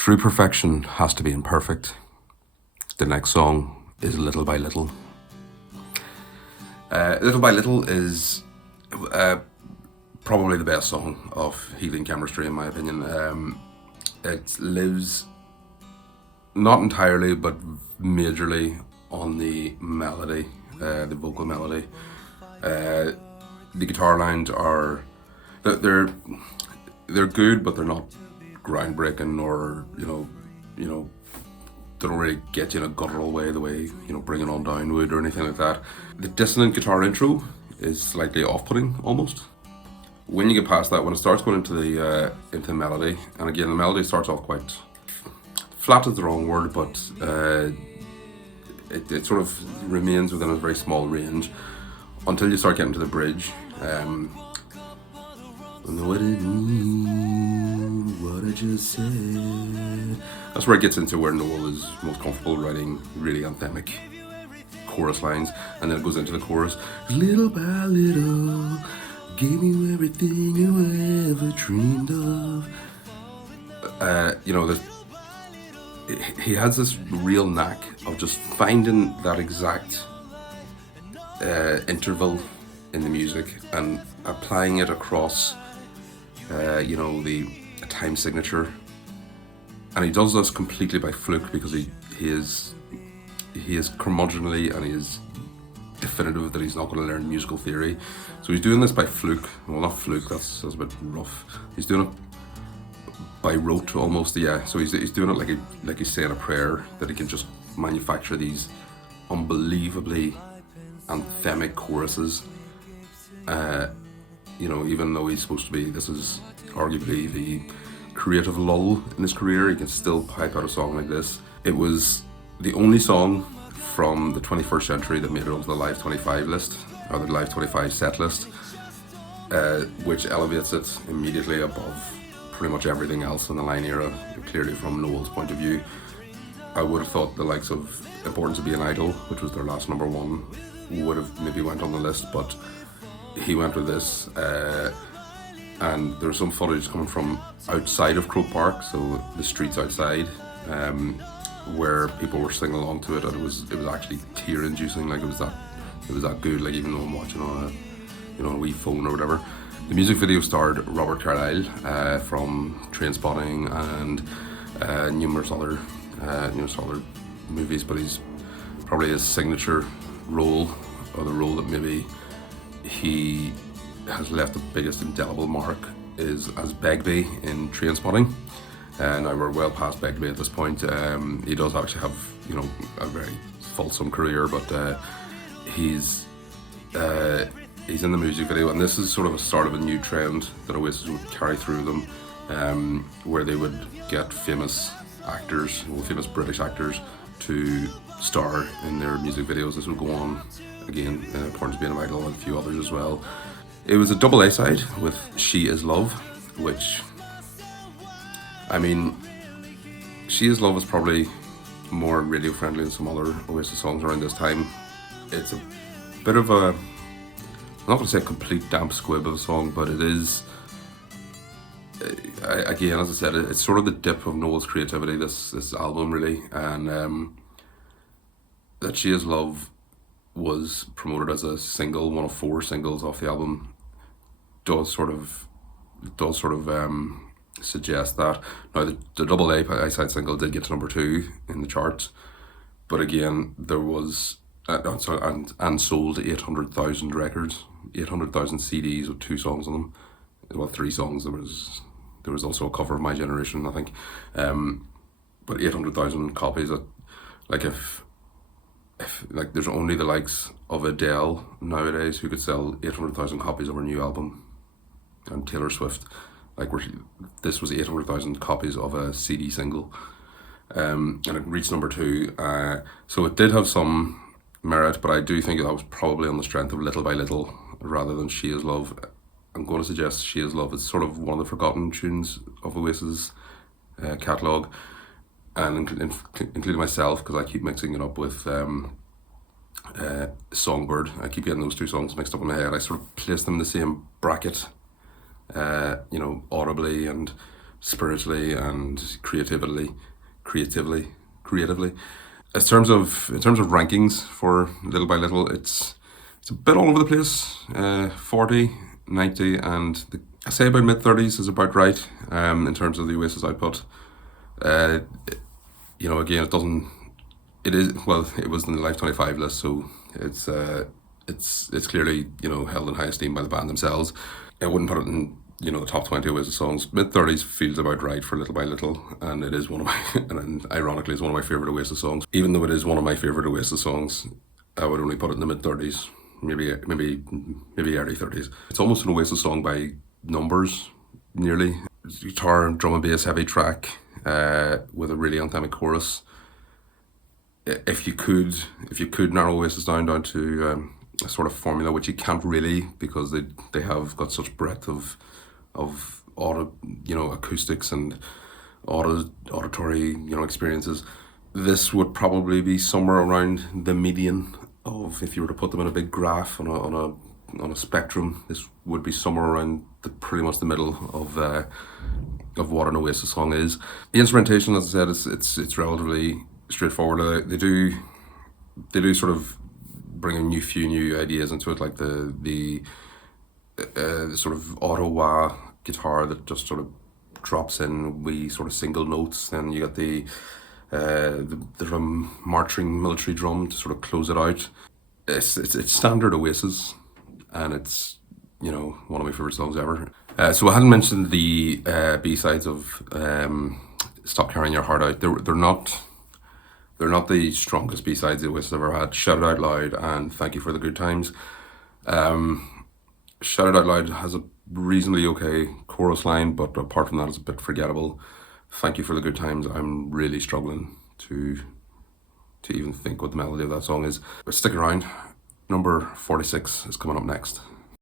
True perfection has to be imperfect. The next song is Little by Little. Little by Little is probably the best song of Healing Chemistry, in my opinion. It lives not entirely, but majorly on the melody, the vocal melody. The guitar lines are they're good, but they're not groundbreaking, or they don't really get you in a guttural way, the way Bring It On Down would, or anything like that. The dissonant guitar intro is slightly off-putting almost. When you get past that, when it starts going into the melody, and again the melody starts off quite flat is the wrong word, but it sort of remains within a very small range until you start getting to the bridge. What it mean, what I just said. That's where it gets into where Noel is most comfortable writing really anthemic chorus lines, and then it goes into the chorus. Little by little, gave you everything you ever dreamed of. He has this real knack of just finding that exact interval in the music and applying it across the time signature, and he does this completely by fluke, because he is curmudgeonly, and he is definitive that he's not going to learn musical theory. So he's doing this by fluke. Well, not fluke, that's a bit rough. He's doing it by rote almost, yeah. So he's doing it like he's saying a prayer, that he can just manufacture these unbelievably anthemic choruses. Even though he's supposed to be, this is arguably the creative lull in his career, he can still pipe out a song like this. It was the only song from the 21st century that made it onto the Live 25 list, or the Live 25 set list, which elevates it immediately above pretty much everything else in the Line era, clearly from Noel's point of view. I would have thought the likes of Importance of Being Idle, which was their last number one, would have maybe went on the list, but he went with this, and there's some footage coming from outside of Croke Park, so the streets outside, where people were singing along to it, and it was actually tear-inducing. Like it was that good. Like even though I'm watching on a wee phone or whatever. The music video starred Robert Carlyle from Trainspotting and numerous other movies, but he's probably his signature role, or the role that maybe he has left the biggest indelible mark, is as Begbie in Trainspotting. And now we're well past Begbie at this point. He does actually have a very fulsome career, but he's in the music video, and this is sort of a start of a new trend that Oasis would carry through them, where they would get famous British actors to star in their music videos. This would go on again in Importance of Being Idle and a few others as well. It was a double A side with She Is Love, which, I mean, She Is Love is probably more radio friendly than some other Oasis songs around this time. It's a bit of a, I'm not going to say a complete damp squib of a song, but it is, again, as I said, it's sort of the dip of Noel's creativity, this album really, and that She Is Love was promoted as a single, one of 4 singles off the album, does sort of suggest that. Now the double A side single did get to number 2 in the charts, but again there was and sold 800,000 records, 800,000 CDs with 2 songs on them. Well, 3 songs. There was also a cover of My Generation, I think, but 800,000 copies. Like if there's only the likes of Adele nowadays who could sell 800,000 copies of her new album, and Taylor Swift, this was 800,000 copies of a CD single, and it reached number 2. So it did have some merit, but I do think that was probably on the strength of Little by Little rather than She Is Love. I'm going to suggest She Is Love is sort of one of the forgotten tunes of Oasis' catalogue, and including myself, because I keep mixing it up with Songbird. I keep getting those 2 songs mixed up in my head. I sort of place them in the same bracket, audibly and spiritually and creatively. In terms of rankings for Little by Little, it's a bit all over the place. 40, 90, and I say about mid 30s is about right. In terms of the Oasis output, uh, again, it doesn't. It is well. It was in the Life 25 list, so it's uh, it's clearly held in high esteem by the band themselves. I wouldn't put it in the top 20 Oasis songs. Mid 30s feels about right for Little by Little, and it is one of my and ironically it's one of my favorite Oasis songs. Even though it is one of my favorite Oasis songs, I would only put it in the mid 30s, maybe early 30s. It's almost an Oasis song by numbers, nearly. Guitar, drum and bass heavy track, with a really anthemic chorus. If you could narrow Oasis down to a sort of formula, which you can't really, because they have got such breadth of acoustics and auditory experiences. This would probably be somewhere around the median of, if you were to put them in a big graph on a spectrum. This would be somewhere around pretty much the middle of what an Oasis song is. The instrumentation, as I said, it's relatively straightforward. They do sort of bring a few new ideas into it, like the sort of auto wah guitar that just sort of drops in wee sort of single notes. Then you got the sort of marching military drum to sort of close it out. It's standard Oasis, and it's one of my favorite songs ever. So I hadn't mentioned the B sides of "Stop Carrying Your Heart Out." They're not the strongest B sides the Oasis ever had. "Shout It Out Loud" and "Thank You for the Good Times." "Shout It Out Loud" has a reasonably okay chorus line, but apart from that, it's a bit forgettable. "Thank You for the Good Times," I'm really struggling to even think what the melody of that song is. But stick around. Number 46 is coming up next.